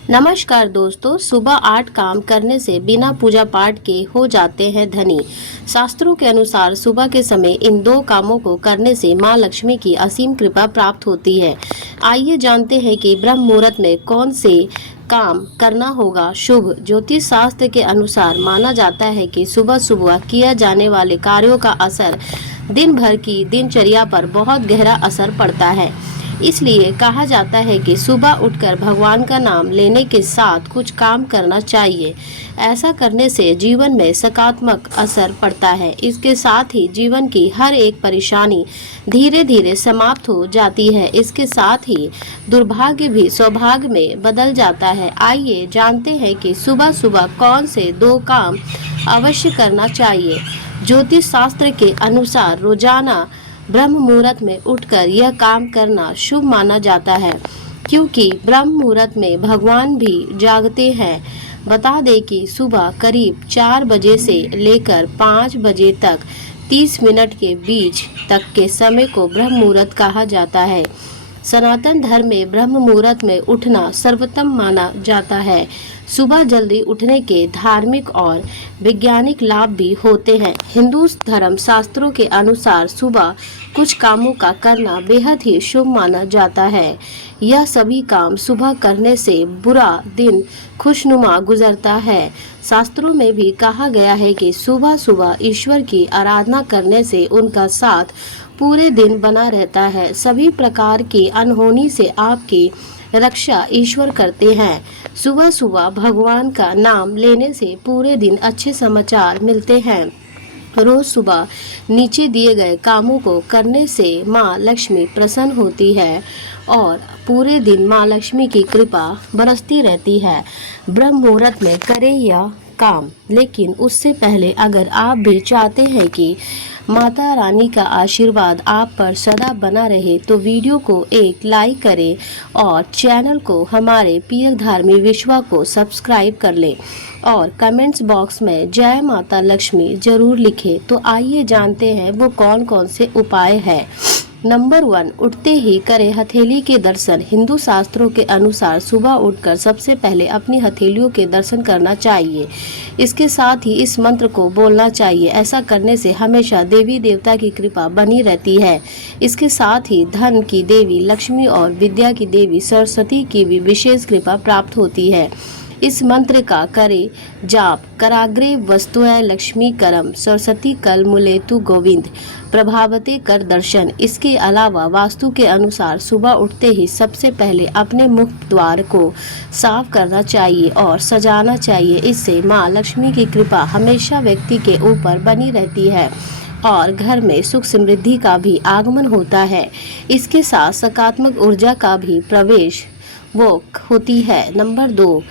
नमस्कार दोस्तों, सुबह 8 काम करने से बिना पूजा पाठ के हो जाते हैं धनी। शास्त्रों के अनुसार सुबह के समय इन 2 कामों को करने से मां लक्ष्मी की असीम कृपा प्राप्त होती है। आइए जानते हैं कि ब्रह्म मुहूर्त में कौन से काम करना होगा शुभ। ज्योतिष शास्त्र के अनुसार माना जाता है कि सुबह सुबह किया जाने वाले कार्यों का असर दिन भर की दिनचर्या पर बहुत गहरा असर पड़ता है। इसलिए कहा जाता है कि सुबह उठकर भगवान का नाम लेने के साथ कुछ काम करना चाहिए। ऐसा करने से जीवन में सकारात्मक असर पड़ता है। इसके साथ ही जीवन की हर एक परेशानी धीरे धीरे समाप्त हो जाती है। इसके साथ ही दुर्भाग्य भी सौभाग्य में बदल जाता है। आइए जानते हैं कि सुबह सुबह कौन से 2 काम अवश्य करना चाहिए। ज्योतिष शास्त्र के अनुसार रोजाना ब्रह्म मुहूर्त में उठकर यह काम करना शुभ माना जाता है, क्योंकि ब्रह्म मुहूर्त में भगवान भी जागते हैं। बता दें कि सुबह करीब 4 बजे से लेकर 5 बजे तक 30 मिनट के बीच तक के समय को ब्रह्म मुहूर्त कहा जाता है। सनातन धर्म में ब्रह्म मुहूर्त में उठना सर्वोत्तम माना जाता है। सुबह जल्दी उठने के धार्मिक और वैज्ञानिक लाभ भी होते हैं। हिंदू धर्म शास्त्रों के अनुसार सुबह कुछ कामों का करना बेहद ही शुभ माना जाता है। यह सभी काम सुबह करने से बुरा दिन खुशनुमा गुजरता है। शास्त्रों में भी कहा गया है कि सुबह सुबह ईश्वर की आराधना करने से उनका साथ पूरे दिन बना रहता है। सभी प्रकार की अनहोनी से आपकी रक्षा ईश्वर करते हैं। सुबह सुबह भगवान का नाम लेने से पूरे दिन अच्छे समाचार मिलते हैं। रोज सुबह नीचे दिए गए कामों को करने से माँ लक्ष्मी प्रसन्न होती है और पूरे दिन माँ लक्ष्मी की कृपा बरसती रहती है। ब्रह्म मुहूर्त में करें यह काम, लेकिन उससे पहले अगर आप भी चाहते हैं कि माता रानी का आशीर्वाद आप पर सदा बना रहे तो वीडियो को एक लाइक करें और चैनल को हमारे पीर धार्मिक विश्वा को सब्सक्राइब कर लें और कमेंट्स बॉक्स में जय माता लक्ष्मी जरूर लिखें। तो आइए जानते हैं वो कौन कौन से उपाय हैं। नंबर 1, उठते ही करें हथेली के दर्शन। हिंदू शास्त्रों के अनुसार सुबह उठकर सबसे पहले अपनी हथेलियों के दर्शन करना चाहिए। इसके साथ ही इस मंत्र को बोलना चाहिए। ऐसा करने से हमेशा देवी देवता की कृपा बनी रहती है। इसके साथ ही धन की देवी लक्ष्मी और विद्या की देवी सरस्वती की भी विशेष कृपा प्राप्त होती है। इस मंत्र का करे जाप कराग्रे वस्तुएं लक्ष्मी करम सरस्वती कल मुलेतु गोविंद प्रभावते कर दर्शन। इसके अलावा वास्तु के अनुसार सुबह उठते ही सबसे पहले अपने मुख द्वार को साफ करना चाहिए और सजाना चाहिए। इससे माँ लक्ष्मी की कृपा हमेशा व्यक्ति के ऊपर बनी रहती है और घर में सुख समृद्धि का भी आगमन होता है। इसके साथ सकारात्मक ऊर्जा का भी प्रवेश वो होती है। नंबर 2,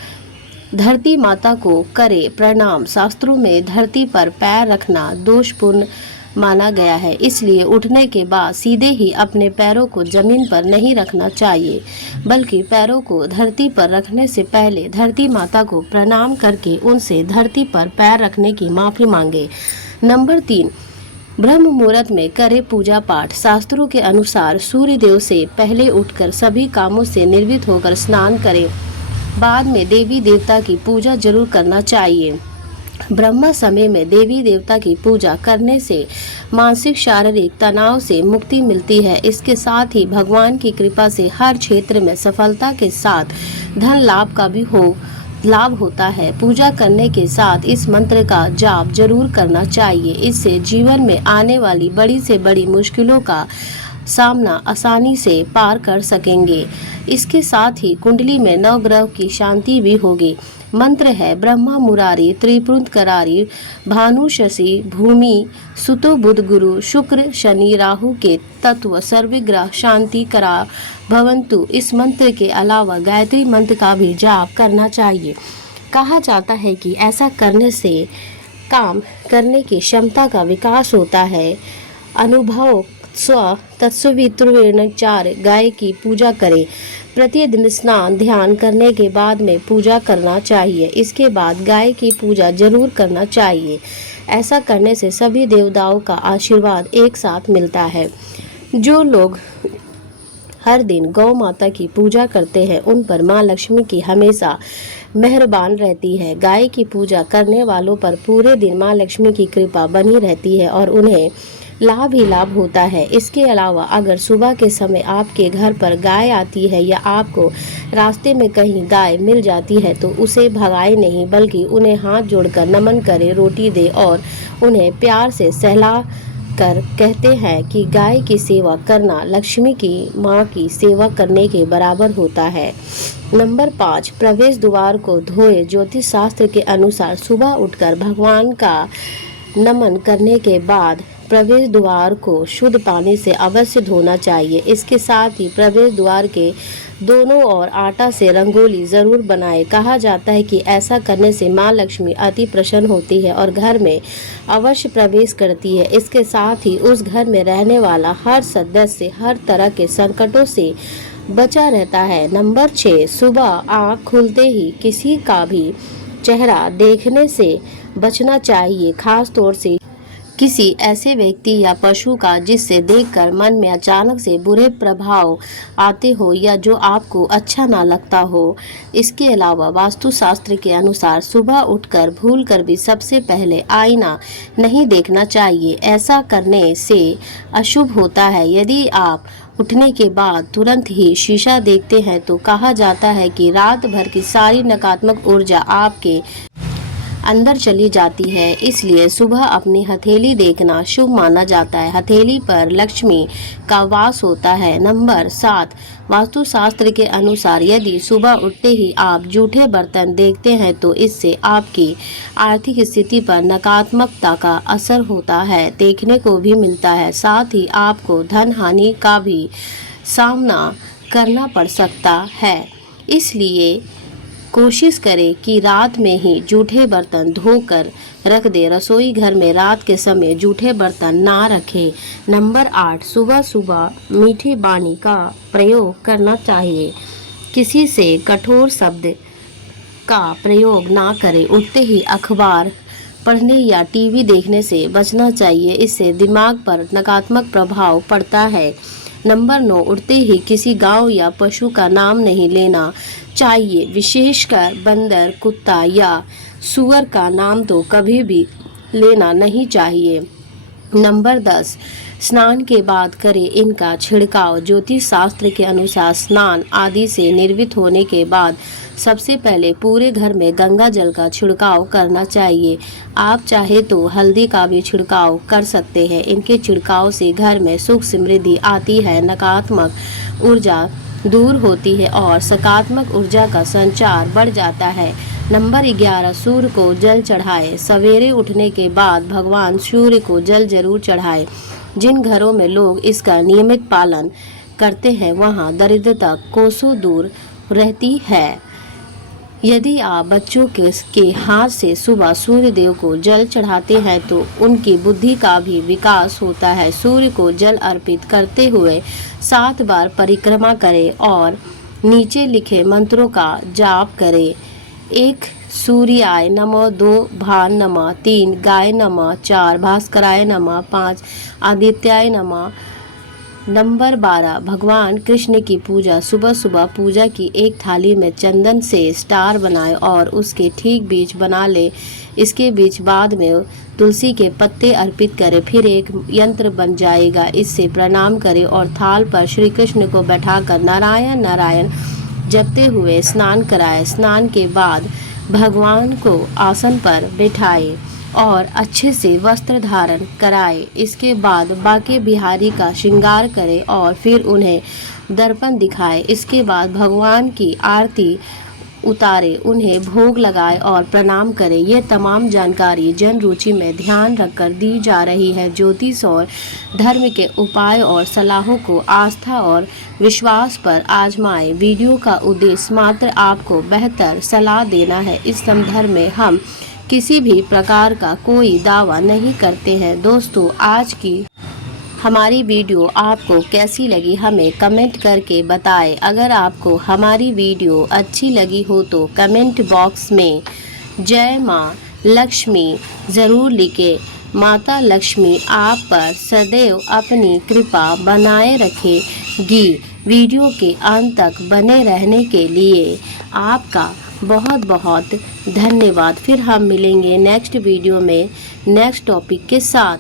धरती माता को करे प्रणाम। शास्त्रों में धरती पर पैर रखना दोषपूर्ण माना गया है, इसलिए उठने के बाद सीधे ही अपने पैरों को जमीन पर नहीं रखना चाहिए, बल्कि पैरों को धरती पर रखने से पहले धरती माता को प्रणाम करके उनसे धरती पर पैर रखने की माफी मांगे। नंबर 3, ब्रह्म मुहूर्त में करे पूजा पाठ। शास्त्रों के अनुसार सूर्य देव से पहले उठकर सभी कामों से निर्वृत होकर स्नान करें। बाद में देवी देवता की पूजा जरूर करना चाहिए। ब्रह्म समय में देवी देवता की पूजा करने से मानसिक शारीरिक तनाव से मुक्ति मिलती है। इसके साथ ही भगवान की कृपा से हर क्षेत्र में सफलता के साथ धन लाभ का भी लाभ होता है। पूजा करने के साथ इस मंत्र का जाप जरूर करना चाहिए। इससे जीवन में आने वाली बड़ी से बड़ी मुश्किलों का सामना आसानी से पार कर सकेंगे। इसके साथ ही कुंडली में नवग्रह की शांति भी होगी। मंत्र है ब्रह्मा मुरारी त्रिपुर करारी भानु शशि भूमि सुतो बुध गुरु शुक्र शनि राहु के तत्व सर्वग्रह शांति करा भवंतु। इस मंत्र के अलावा गायत्री मंत्र का भी जाप करना चाहिए। कहा जाता है कि ऐसा करने से काम करने की क्षमता का विकास होता है। अनुभव स्व तत्सवितुर्वेणचार गाय की पूजा करें। प्रतिदिन स्नान ध्यान करने के बाद में पूजा करना चाहिए। इसके बाद गाय की पूजा जरूर करना चाहिए। ऐसा करने से सभी देवताओं का आशीर्वाद एक साथ मिलता है। जो लोग हर दिन गौ माता की पूजा करते हैं, उन पर माँ लक्ष्मी की हमेशा मेहरबान रहती है। गाय की पूजा करने वालों पर पूरे दिन माँ लक्ष्मी की कृपा बनी रहती है और उन्हें लाभ ही लाभ होता है। इसके अलावा अगर सुबह के समय आपके घर पर गाय आती है या आपको रास्ते में कहीं गाय मिल जाती है तो उसे भगाए नहीं, बल्कि उन्हें हाथ जोड़कर नमन करें, रोटी दे और उन्हें प्यार से सहला कर कहते हैं कि गाय की सेवा करना लक्ष्मी की माँ की सेवा करने के बराबर होता है। नंबर 5, प्रवेश द्वार को धोए। ज्योतिष शास्त्र के अनुसार सुबह उठकर भगवान का नमन करने के बाद प्रवेश द्वार को शुद्ध पानी से अवश्य धोना चाहिए। इसके साथ ही प्रवेश द्वार के दोनों ओर आटा से रंगोली जरूर बनाएं। कहा जाता है कि ऐसा करने से माँ लक्ष्मी अति प्रसन्न होती है और घर में अवश्य प्रवेश करती है। इसके साथ ही उस घर में रहने वाला हर सदस्य हर तरह के संकटों से बचा रहता है। नंबर 6, सुबह आँख खुलते ही किसी का भी चेहरा देखने से बचना चाहिए, खास तौर से किसी ऐसे व्यक्ति या पशु का जिससे देखकर मन में अचानक से बुरे प्रभाव आते हो या जो आपको अच्छा ना लगता हो। इसके अलावा वास्तुशास्त्र के अनुसार सुबह उठकर भूलकर भी सबसे पहले आईना नहीं देखना चाहिए। ऐसा करने से अशुभ होता है। यदि आप उठने के बाद तुरंत ही शीशा देखते हैं तो कहा जाता है कि रात भर की सारी नकारात्मक ऊर्जा आपके अंदर चली जाती है। इसलिए सुबह अपनी हथेली देखना शुभ माना जाता है। हथेली पर लक्ष्मी का वास होता है। नंबर 7, वास्तुशास्त्र के अनुसार यदि सुबह उठते ही आप जूठे बर्तन देखते हैं तो इससे आपकी आर्थिक स्थिति पर नकारात्मकता का असर होता है देखने को भी मिलता है। साथ ही आपको धन हानि का भी सामना करना पड़ सकता है। इसलिए कोशिश करें कि रात में ही जूठे बर्तन धोकर रख दे। रसोई घर में रात के समय जूठे बर्तन ना रखें। नंबर 8, सुबह सुबह मीठी वाणी का प्रयोग करना चाहिए। किसी से कठोर शब्द का प्रयोग ना करें। उठते ही अखबार पढ़ने या टीवी देखने से बचना चाहिए, इससे दिमाग पर नकारात्मक प्रभाव पड़ता है। नंबर 9, उठते ही किसी गांव या पशु का नाम नहीं लेना चाहिए, विशेषकर बंदर, कुत्ता या सूअर का नाम तो कभी भी लेना नहीं चाहिए। नंबर 10, स्नान के बाद करें इनका छिड़काव। ज्योतिष शास्त्र के अनुसार स्नान आदि से निर्वित होने के बाद सबसे पहले पूरे घर में गंगा जल का छिड़काव करना चाहिए। आप चाहे तो हल्दी का भी छिड़काव कर सकते हैं। इनके छिड़काव से घर में सुख समृद्धि आती है, नकारात्मक ऊर्जा दूर होती है और सकारात्मक ऊर्जा का संचार बढ़ जाता है। नंबर 11, सूर्य को जल चढ़ाएं। सवेरे उठने के बाद भगवान सूर्य को जल जरूर चढ़ाएं। जिन घरों में लोग इसका नियमित पालन करते हैं वहां दरिद्रता कोसों दूर रहती है। यदि आप बच्चों के हाथ से सुबह सूर्य देव को जल चढ़ाते हैं तो उनकी बुद्धि का भी विकास होता है। सूर्य को जल अर्पित करते हुए 7 बार परिक्रमा करें और नीचे लिखे मंत्रों का जाप करें। 1 सूर्याय नमः, 2 भान नमः, 3 गाय नमः, 4 भास्कराय नमः, 5 आदित्याय नमः। नंबर 12, भगवान कृष्ण की पूजा। सुबह सुबह पूजा की एक थाली में चंदन से स्टार बनाएं और उसके ठीक बीच बना ले। इसके बीच बाद में तुलसी के पत्ते अर्पित करें। फिर एक यंत्र बन जाएगा, इससे प्रणाम करें और थाल पर श्री कृष्ण को बैठाकर नारायण नारायण जपते हुए स्नान कराएं। स्नान के बाद भगवान को आसन पर बैठाएं और अच्छे से वस्त्र धारण कराएं। इसके बाद बाके बिहारी का श्रृंगार करें और फिर उन्हें दर्पण दिखाएं। इसके बाद भगवान की आरती उतारे, उन्हें भोग लगाए और प्रणाम करें। ये तमाम जानकारी जन रुचि में ध्यान रखकर दी जा रही है। ज्योतिष और धर्म के उपाय और सलाहों को आस्था और विश्वास पर आजमाएं। वीडियो का उद्देश्य मात्र आपको बेहतर सलाह देना है। इस संदर्भ में हम किसी भी प्रकार का कोई दावा नहीं करते हैं। दोस्तों, आज की हमारी वीडियो आपको कैसी लगी हमें कमेंट करके बताएं। अगर आपको हमारी वीडियो अच्छी लगी हो तो कमेंट बॉक्स में जय माँ लक्ष्मी ज़रूर लिखें। माता लक्ष्मी आप पर सदैव अपनी कृपा बनाए रखेगी। वीडियो के अंत तक बने रहने के लिए आपका बहुत बहुत धन्यवाद। फिर हम मिलेंगे नेक्स्ट वीडियो में नेक्स्ट टॉपिक के साथ।